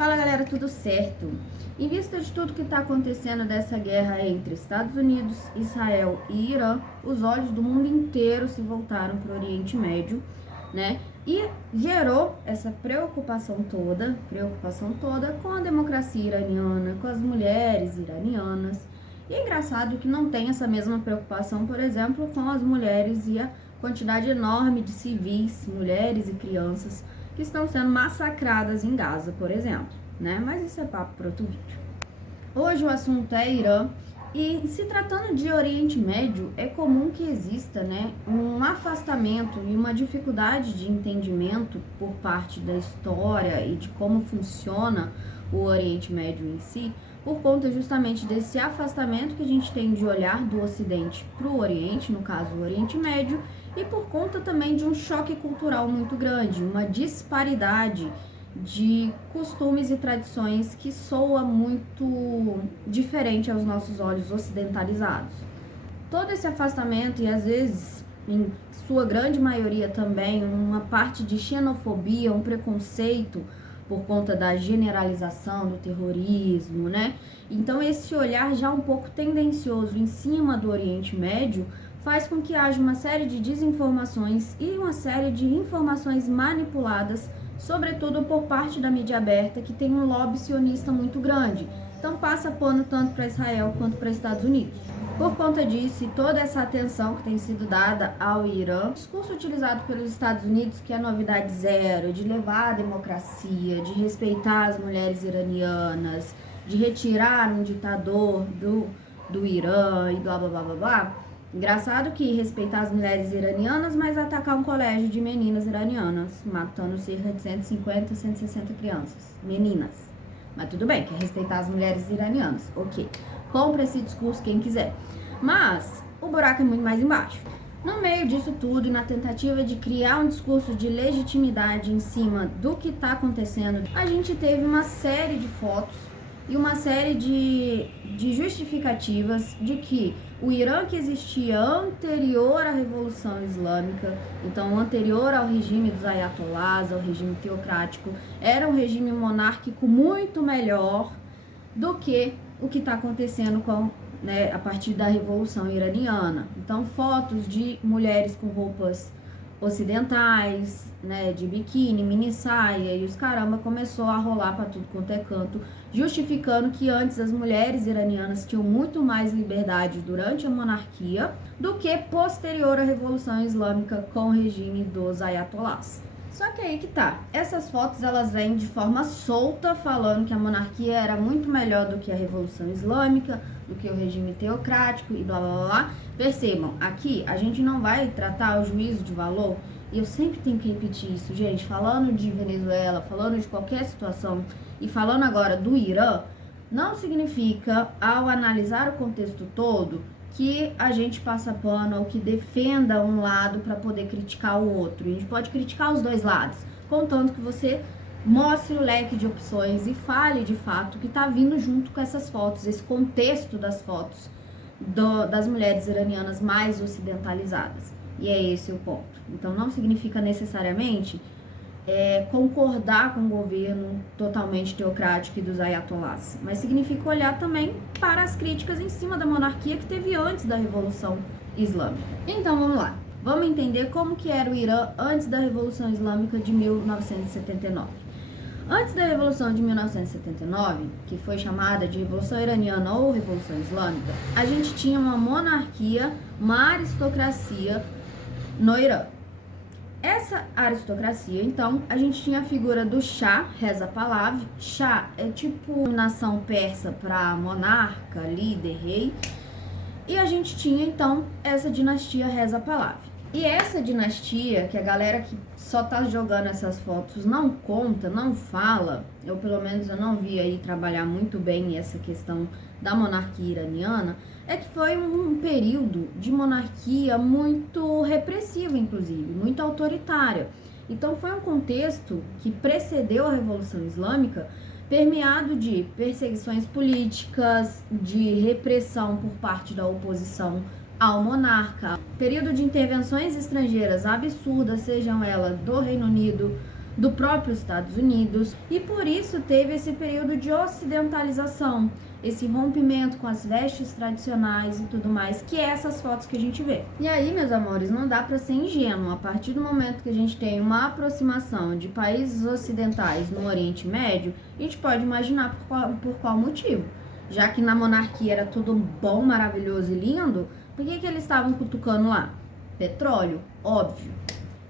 Fala galera, tudo certo? Em vista de tudo que está acontecendo dessa guerra entre Estados Unidos, Israel e Irã, os olhos do mundo inteiro se voltaram para o Oriente Médio, né? E gerou essa preocupação toda com a democracia iraniana, com as mulheres iranianas. E é engraçado que não tem essa mesma preocupação, por exemplo, com as mulheres e a quantidade enorme de civis, mulheres e crianças que estão sendo massacradas em Gaza, por exemplo, né? Mas isso é papo para outro vídeo. Hoje o assunto é Irã e, se tratando de Oriente Médio, é comum que exista, né, um afastamento e uma dificuldade de entendimento por parte da história e de como funciona o Oriente Médio em si, por conta justamente desse afastamento que a gente tem de olhar do Ocidente para o Oriente, no caso o Oriente Médio, e por conta também de um choque cultural muito grande, uma disparidade de costumes e tradições que soa muito diferente aos nossos olhos ocidentalizados. Todo esse afastamento e às vezes, em sua grande maioria também, uma parte de xenofobia, um preconceito por conta da generalização do terrorismo, né? Então esse olhar já um pouco tendencioso em cima do Oriente Médio faz com que haja uma série de desinformações e uma série de informações manipuladas, sobretudo por parte da mídia aberta, que tem um lobby sionista muito grande. Então passa pano tanto para Israel quanto para Estados Unidos. Por conta disso e toda essa atenção que tem sido dada ao Irã, o discurso utilizado pelos Estados Unidos, que é novidade zero, de levar a democracia, de respeitar as mulheres iranianas, de retirar um ditador do Irã e blá blá blá blá blá. Engraçado que respeitar as mulheres iranianas, mas atacar um colégio de meninas iranianas, matando cerca de 150, 160 crianças, meninas. Mas tudo bem, quer respeitar as mulheres iranianas, ok. Compra esse discurso quem quiser. Mas o buraco é muito mais embaixo. No meio disso tudo e na tentativa de criar um discurso de legitimidade em cima do que está acontecendo, a gente teve uma série de fotos e uma série de justificativas de que o Irã, que existia anterior à Revolução Islâmica, então anterior ao regime dos ayatollahs, ao regime teocrático, era um regime monárquico muito melhor do que o que está acontecendo a partir da Revolução Iraniana. Então, fotos de mulheres com roupas ocidentais, né, de biquíni, mini saia e os caramba começou a rolar para tudo quanto é canto, justificando que antes as mulheres iranianas tinham muito mais liberdade durante a monarquia do que posterior à Revolução Islâmica com o regime dos ayatollahs. Só que aí que tá, essas fotos elas vêm de forma solta falando que a monarquia era muito melhor do que a Revolução Islâmica, do que o regime teocrático e blá blá blá blá. Percebam, aqui a gente não vai tratar o juízo de valor, e eu sempre tenho que repetir isso, gente, falando de Venezuela, falando de qualquer situação e falando agora do Irã, não significa, ao analisar o contexto todo, que a gente passa pano ou que defenda um lado para poder criticar o outro. A gente pode criticar os dois lados, contanto que você mostre o leque de opções e fale de fato o que está vindo junto com essas fotos, esse contexto das fotos das mulheres iranianas mais ocidentalizadas. E é esse o ponto. Então não significa necessariamente concordar com o governo totalmente teocrático e dos ayatollahs, mas significa olhar também para as críticas em cima da monarquia que teve antes da Revolução Islâmica. Então vamos lá, vamos entender como que era o Irã antes da Revolução Islâmica de 1979. Antes da Revolução de 1979, que foi chamada de Revolução Iraniana ou Revolução Islâmica, a gente tinha uma monarquia, uma aristocracia no Irã. Essa aristocracia, então, a gente tinha a figura do Shah, Reza Pahlavi. Shah é tipo nação persa para monarca, líder, rei. E a gente tinha, então, essa dinastia Reza Pahlavi. E essa dinastia, que a galera que só tá jogando essas fotos não conta, não fala, eu pelo menos eu não vi aí trabalhar muito bem essa questão da monarquia iraniana, é que foi um período de monarquia muito repressiva, inclusive, muito autoritária. Então foi um contexto que precedeu a Revolução Islâmica, permeado de perseguições políticas, de repressão por parte da oposição ao monarca, período de intervenções estrangeiras absurdas, sejam elas do Reino Unido, do próprio Estados Unidos, e por isso teve esse período de ocidentalização, esse rompimento com as vestes tradicionais e tudo mais, que é essas fotos que a gente vê. E aí, meus amores, não dá para ser ingênuo. A partir do momento que a gente tem uma aproximação de países ocidentais no Oriente Médio, a gente pode imaginar por qual motivo. Já que na monarquia era tudo bom, maravilhoso e lindo, por que eles estavam cutucando lá? Petróleo, óbvio.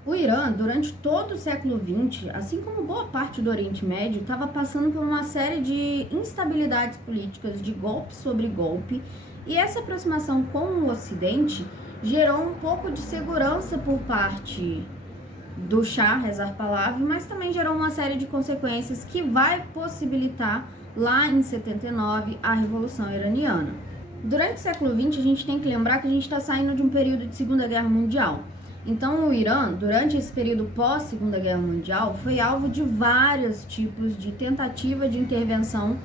O Irã, durante todo o século XX, assim como boa parte do Oriente Médio, estava passando por uma série de instabilidades políticas, de golpe sobre golpe, e essa aproximação com o Ocidente gerou um pouco de segurança por parte do Shah, Reza Pahlavi, mas também gerou uma série de consequências que vai possibilitar, lá em 79, a Revolução Iraniana. Durante o século XX, a gente tem que lembrar que a gente está saindo de um período de Segunda Guerra Mundial. Então, o Irã, durante esse período pós-Segunda Guerra Mundial, foi alvo de vários tipos de tentativa de intervenção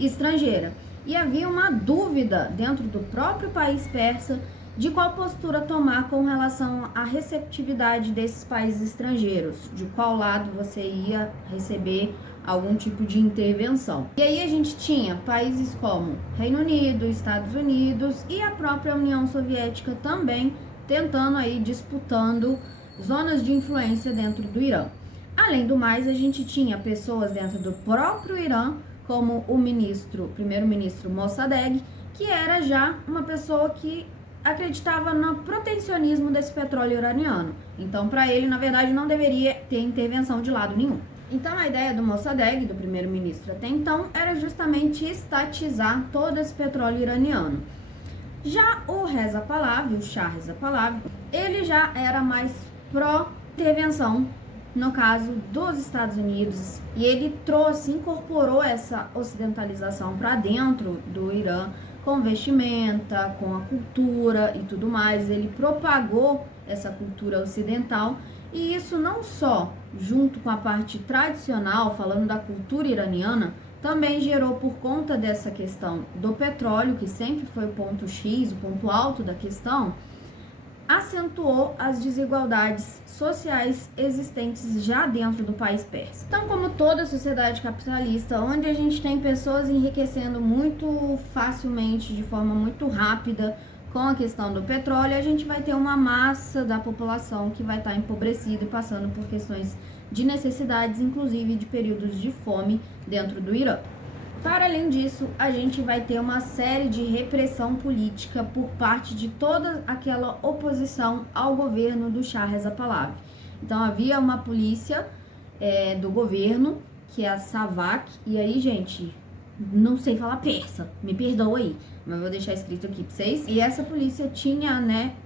estrangeira. E havia uma dúvida dentro do próprio país persa de qual postura tomar com relação à receptividade desses países estrangeiros, de qual lado você ia receber algum tipo de intervenção. E aí a gente tinha países como Reino Unido, Estados Unidos e a própria União Soviética também tentando aí, disputando zonas de influência dentro do Irã. Além do mais, a gente tinha pessoas dentro do próprio Irã, como o primeiro-ministro Mossadegh, que era já uma pessoa que acreditava no protecionismo desse petróleo iraniano. Então, para ele, na verdade, não deveria ter intervenção de lado nenhum. Então, a ideia do Mossadegh, do primeiro-ministro até então, era justamente estatizar todo esse petróleo iraniano. Já o Reza Pahlavi, o Shah Reza Pahlavi, ele já era mais pró-intervenção, no caso dos Estados Unidos, e ele incorporou essa ocidentalização para dentro do Irã, com vestimenta, com a cultura e tudo mais. Ele propagou essa cultura ocidental, e isso não só junto com a parte tradicional, falando da cultura iraniana, também gerou, por conta dessa questão do petróleo, que sempre foi o ponto X, o ponto alto da questão, acentuou as desigualdades sociais existentes já dentro do país persa. Então, como toda sociedade capitalista, onde a gente tem pessoas enriquecendo muito facilmente, de forma muito rápida, com a questão do petróleo, a gente vai ter uma massa da população que vai estar empobrecida e passando por questões de necessidades, inclusive de períodos de fome dentro do Irã. Para além disso, a gente vai ter uma série de repressão política por parte de toda aquela oposição ao governo do Shah Reza Pahlavi. Então, havia uma polícia do governo, que é a SAVAK, e aí, gente, não sei falar persa, me perdoa aí, mas vou deixar escrito aqui pra vocês. E essa polícia tinha,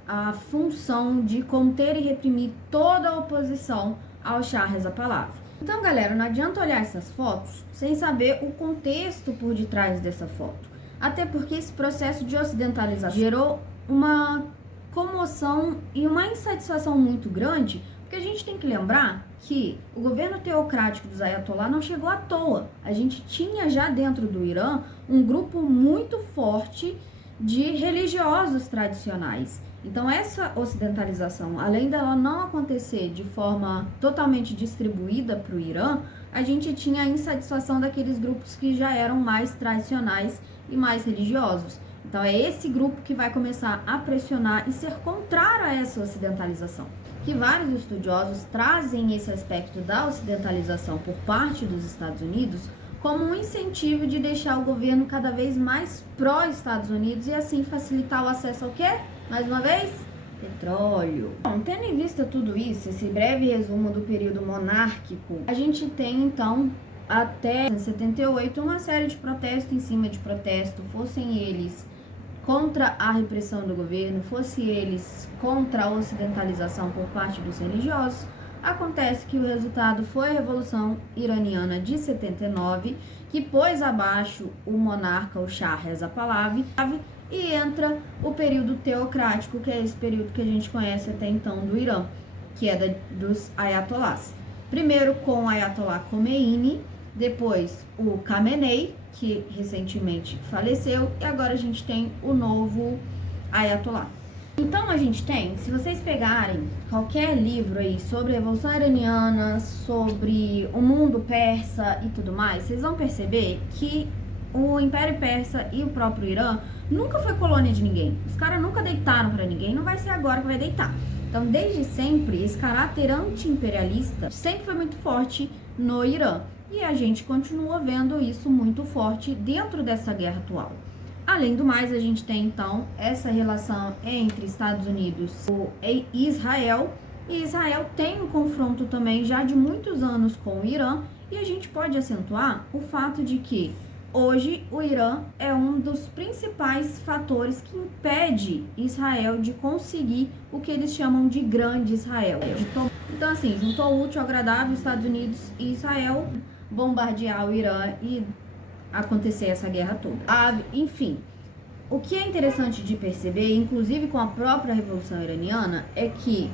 a função de conter e reprimir toda a oposição ao Shah Reza Pahlavi. Então, galera, não adianta olhar essas fotos sem saber o contexto por detrás dessa foto. Até porque esse processo de ocidentalização gerou uma comoção e uma insatisfação muito grande, porque a gente tem que lembrar que o governo teocrático dos Ayatollah não chegou à toa. A gente tinha já dentro do Irã um grupo muito forte de religiosos tradicionais. Então, essa ocidentalização, além dela não acontecer de forma totalmente distribuída para o Irã, a gente tinha a insatisfação daqueles grupos que já eram mais tradicionais e mais religiosos. Então, é esse grupo que vai começar a pressionar e ser contrário a essa ocidentalização. Que vários estudiosos trazem esse aspecto da ocidentalização por parte dos Estados Unidos como um incentivo de deixar o governo cada vez mais pró-Estados Unidos e assim facilitar o acesso ao quê? Mais uma vez, petróleo. Bom, tendo em vista tudo isso, esse breve resumo do período monárquico, a gente tem então até 78 uma série de protestos em cima de protesto, fossem eles contra a repressão do governo, fossem eles contra a ocidentalização por parte dos religiosos. Acontece que o resultado foi a Revolução Iraniana de 79, que pôs abaixo o monarca, o Shah Reza Pahlavi, e entra o período teocrático, que é esse período que a gente conhece até então do Irã, que é dos Ayatollahs. Primeiro com o Ayatollah Khomeini, depois o Khamenei, que recentemente faleceu, e agora a gente tem o novo Ayatollah. Então a gente tem, se vocês pegarem qualquer livro aí sobre a Revolução Iraniana, sobre o mundo persa e tudo mais, vocês vão perceber que o Império Persa e o próprio Irã nunca foi colônia de ninguém. Os caras nunca deitaram pra ninguém, não vai ser agora que vai deitar. Então, desde sempre, esse caráter anti-imperialista sempre foi muito forte no Irã. E a gente continua vendo isso muito forte dentro dessa guerra atual. Além do mais, a gente tem então essa relação entre Estados Unidos e Israel. E Israel tem um confronto também já de muitos anos com o Irã. E a gente pode acentuar o fato de que hoje o Irã é um dos principais fatores que impede Israel de conseguir o que eles chamam de grande Israel. Então assim, juntou o útil ao agradável, Estados Unidos e Israel bombardear o Irã e acontecer essa guerra toda. Enfim, o que é interessante de perceber, inclusive com a própria Revolução Iraniana, é que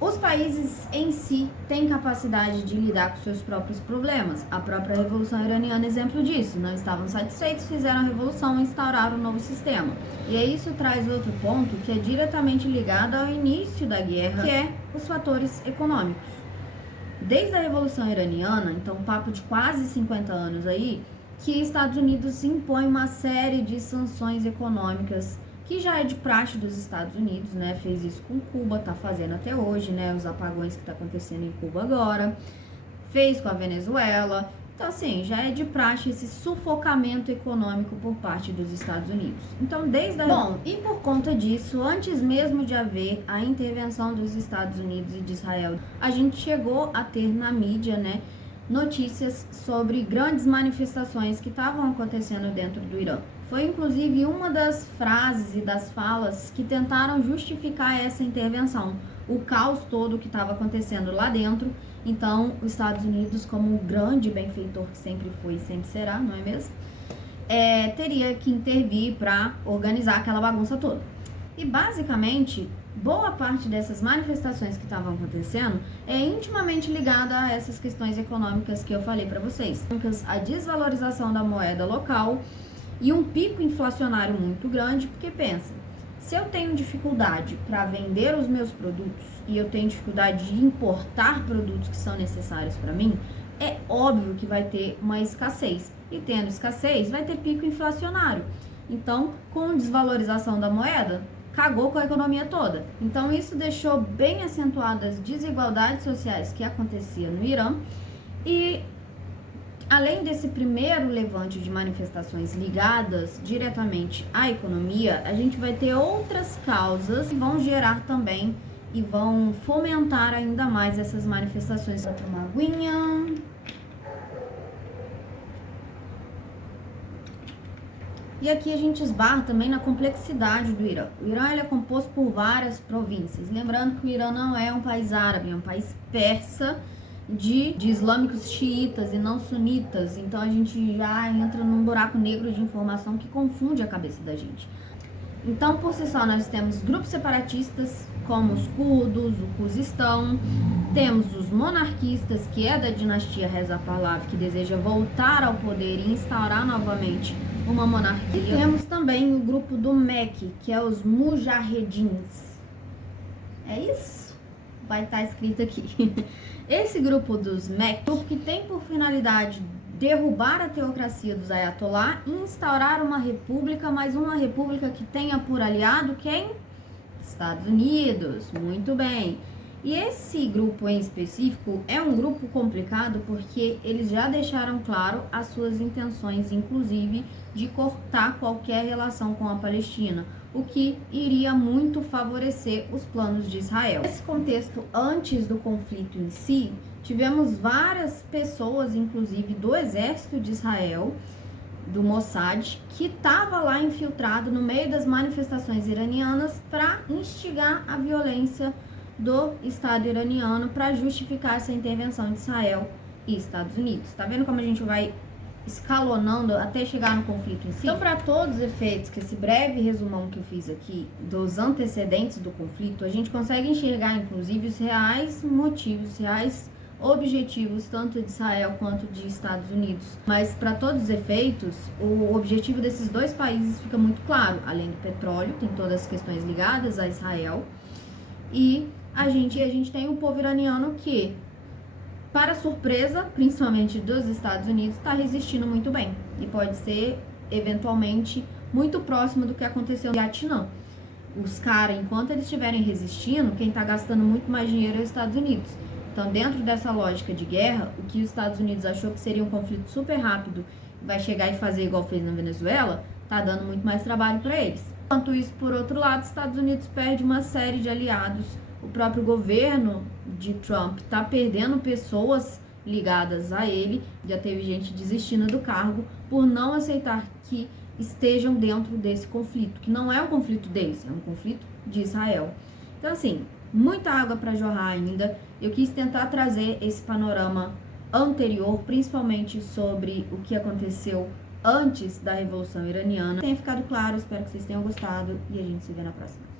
os países em si têm capacidade de lidar com seus próprios problemas. A própria Revolução Iraniana é exemplo disso. Não estavam satisfeitos, fizeram a revolução e instauraram um novo sistema. E aí isso traz outro ponto que é diretamente ligado ao início da guerra, que é os fatores econômicos. Desde a Revolução Iraniana, então um papo de quase 50 anos aí, que Estados Unidos impõe uma série de sanções econômicas que já é de praxe dos Estados Unidos, né? Fez isso com Cuba, tá fazendo até hoje, né? Os apagões que tá acontecendo em Cuba agora. Fez com a Venezuela. Então, assim, já é de praxe esse sufocamento econômico por parte dos Estados Unidos. Então, Bom, e por conta disso, antes mesmo de haver a intervenção dos Estados Unidos e de Israel, a gente chegou a ter na mídia, né, notícias sobre grandes manifestações que estavam acontecendo dentro do Irã. Foi inclusive uma das frases e das falas que tentaram justificar essa intervenção, o caos todo que estava acontecendo lá dentro. Então, os Estados Unidos, como um grande benfeitor que sempre foi e sempre será, não é mesmo? Teria que intervir para organizar aquela bagunça toda. E basicamente, boa parte dessas manifestações que estavam acontecendo é intimamente ligada a essas questões econômicas que eu falei para vocês. A desvalorização da moeda local e um pico inflacionário muito grande, porque pensa, se eu tenho dificuldade para vender os meus produtos e eu tenho dificuldade de importar produtos que são necessários para mim, é óbvio que vai ter uma escassez. E tendo escassez, vai ter pico inflacionário. Então, com desvalorização da moeda, cagou com a economia toda. Então, isso deixou bem acentuadas as desigualdades sociais que aconteciam no Irã. E além desse primeiro levante de manifestações ligadas diretamente à economia, a gente vai ter outras causas que vão gerar também e vão fomentar ainda mais essas manifestações. Vou tomar aguinha. E aqui a gente esbarra também na complexidade do Irã. O Irã ele é composto por várias províncias. Lembrando que o Irã não é um país árabe, é um país persa, de islâmicos xiitas e não sunitas. Então a gente já entra num buraco negro de informação que confunde a cabeça da gente. Então, por si só, nós temos grupos separatistas como os curdos, o Khuzistão, temos os monarquistas, que é da dinastia Reza Pahlavi, que deseja voltar ao poder e instaurar novamente uma monarquia. E temos também o grupo do MEK, que é os Mujahedins. É isso? Vai estar escrito aqui. Esse grupo dos MEK, grupo que tem por finalidade derrubar a teocracia dos Ayatollah e instaurar uma república, mas uma república que tenha por aliado quem? Estados Unidos. Muito bem. E esse grupo em específico é um grupo complicado porque eles já deixaram claro as suas intenções, inclusive, de cortar qualquer relação com a Palestina, o que iria muito favorecer os planos de Israel. Nesse contexto, antes do conflito em si, tivemos várias pessoas, inclusive do exército de Israel, do Mossad, que estava lá infiltrado no meio das manifestações iranianas para instigar a violência do Estado iraniano para justificar essa intervenção de Israel e Estados Unidos. Tá vendo como a gente vai escalonando até chegar no conflito em si? Então, para todos os efeitos, que esse breve resumão que eu fiz aqui dos antecedentes do conflito, a gente consegue enxergar, inclusive, os reais motivos, os reais objetivos tanto de Israel quanto de Estados Unidos. Mas para todos os efeitos, o objetivo desses dois países fica muito claro. Além do petróleo, tem todas as questões ligadas a Israel. E a gente tem o povo iraniano que, para surpresa, principalmente dos Estados Unidos, está resistindo muito bem. E pode ser, eventualmente, muito próximo do que aconteceu no Vietnã. Os caras, enquanto eles estiverem resistindo, quem está gastando muito mais dinheiro é os Estados Unidos. Então, dentro dessa lógica de guerra, o que os Estados Unidos achou que seria um conflito super rápido, vai chegar e fazer igual fez na Venezuela, tá dando muito mais trabalho para eles. Enquanto isso, por outro lado, os Estados Unidos perde uma série de aliados. O próprio governo de Trump tá perdendo pessoas ligadas a ele. Já teve gente desistindo do cargo por não aceitar que estejam dentro desse conflito, que não é um conflito deles, é um conflito de Israel. Então, assim, muita água para jorrar ainda. Eu quis tentar trazer esse panorama anterior, principalmente sobre o que aconteceu antes da Revolução Iraniana. Tenha ficado claro, espero que vocês tenham gostado e a gente se vê na próxima.